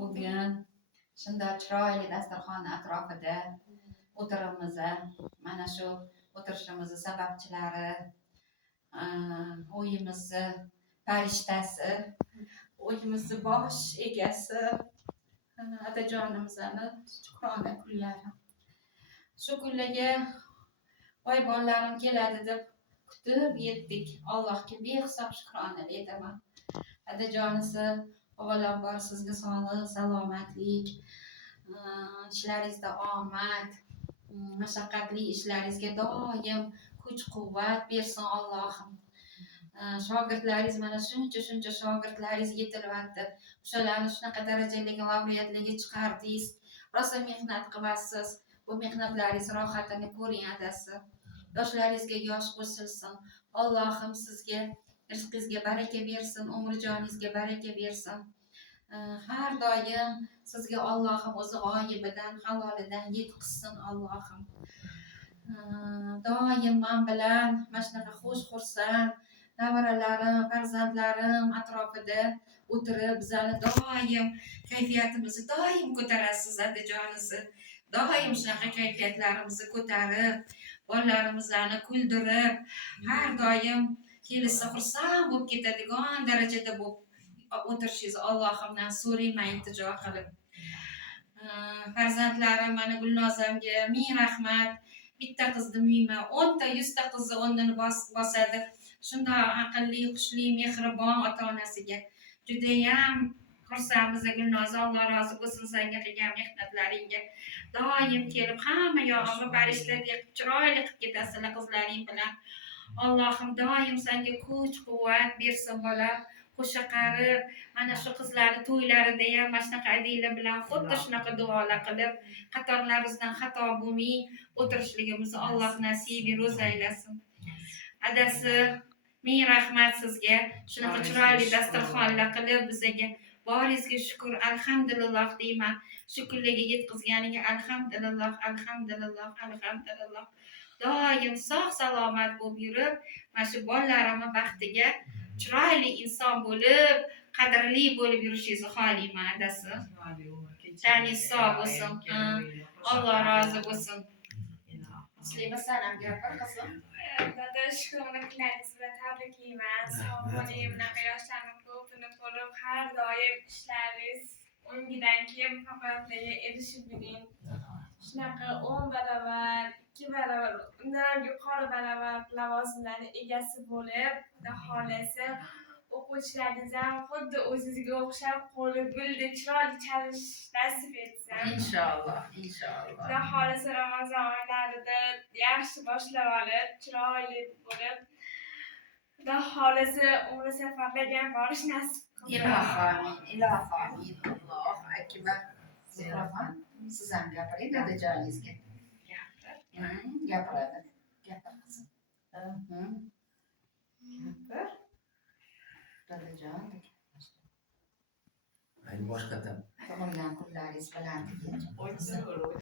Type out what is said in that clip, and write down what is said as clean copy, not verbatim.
Bugun shunday chiroyli dasturxon atrofida o'tiribmiz. Mana shu o'tirishimizni sababchilari uyimizni farishtasi, uyimizni bosh egasi otajonimizni Shukrona kunlari. Shu kunlarga voy bolalarim keladi deb kutib yetdik. Allohga behisob shukronalar aytaman. Otajonisi avvalambor sizga sog'lik, salomatlik, ishlaringizda omad, mashaqqatli ishlaringizga doim kuch-quvvat bersin Allohim. Shogirdlaringiz mana shuncha shogirdlaringiz yetilyapti. O'shalarni shunaqa darajalarga, ma'muriyatlarga chiqardingiz. Rosa mehnat qilyapsiz. Bu mehnatlaringiz rohatini ko'ring adasi. Yoshlaringizga yosh qo'shilsin. Allohim sizga rizqingizga baraka bersin, umrjoningizga baraka bersin. Har doim sizga Allohim o'zi g'oyibidan, halolidan yetkazsin Allohim. Doim men bilan mana shunaqa xursand nevaralarim, farzandlarim atrofida o'tirib, bizani doim kayfiyatimizni doim ko'tarasiz otajonisi. Doim shunaqa kayfiyatlarimizni ko'tarib, bolalarimizni kuldirib, har doim kelsa xursand bo'lib ketadigan darajada bo'lib o'tirishingizni Allohimdan so'rayman iltijo qilib. Farzandlarim mana Gulnozamga ming rahmat. Bitta qizni mingman, 10 ta 100 ta qizni o'rnini bosadi. Shunday aqlli, xushli, mehribon ota-onasiga judayam xursandmiz. Gulnoza, Alloh rozi bo'lsin senga qilgan mehnatlaringga. Doim kelib hamma yog'imni farishtadek chiroyli qilib ketasizlar qizlaring bilan. Allohim doim senga kuch-quvvat bersin bola. Qo'sha qarib, mana shu qizlarni to'ylarida ham mana shunaqa adinglar bilan xuddi shunaqa duolar qilib, qatorlarimizdan xato bo'lmay o'tirishligimizni Alloh nasibi ro'z aylasin. Adasi, ming rahmat sizga. Shunaqa chiroyli dasturxonlar qilib bizga boringizga shukr, alhamdulillah deyman. Shu kunlarga yetkazganiga alhamdulillah, alhamdulillah, alhamdulillah. Doim sog' salomat bo'lib yurib, mana shu bolalarimni baxtiga chiroyli inson bo'lib, qadrli bo'lib yurishingizni xohlayman adasi. Janingiz sog' bo'lsin. Alloh rozi bo'lsin. Muslima sanam gapir qizim. Dada Shukrona kunlaringiz bilan tabriklayman. Sog' bo'ling, bunaqa yoshlarni ko'pini ko'rib, har doim ishlaringiz o'ngidan keyin muvaffaqiyatlarga erishib yuring. Shunaqa 10 baravar, 2 baravar, undan ham yuqori baravar lavozimlarni egasi bo'lib, xudo xolasa o'quvchilaringiz ham xuddi o'zingizga o'xshab qo'li guldek chiroyli chalish nasib etsin. Inshaalloh, inshaalloh. Xudo xolasa Ramazon oylarida yaxshi boshlab olib, chiroyli bo'lib, xudo xolasa umri safarlarga ham borish nasib qilsin. Ilohim, ilohim, Alloh akbar. Zuhraxon, siz ham gapiring dadajoningizga. Gapiradi. Gapir qizim. Gapir. Dadajon. Boshqadan. Tug'ilgan kunlaringiz bilan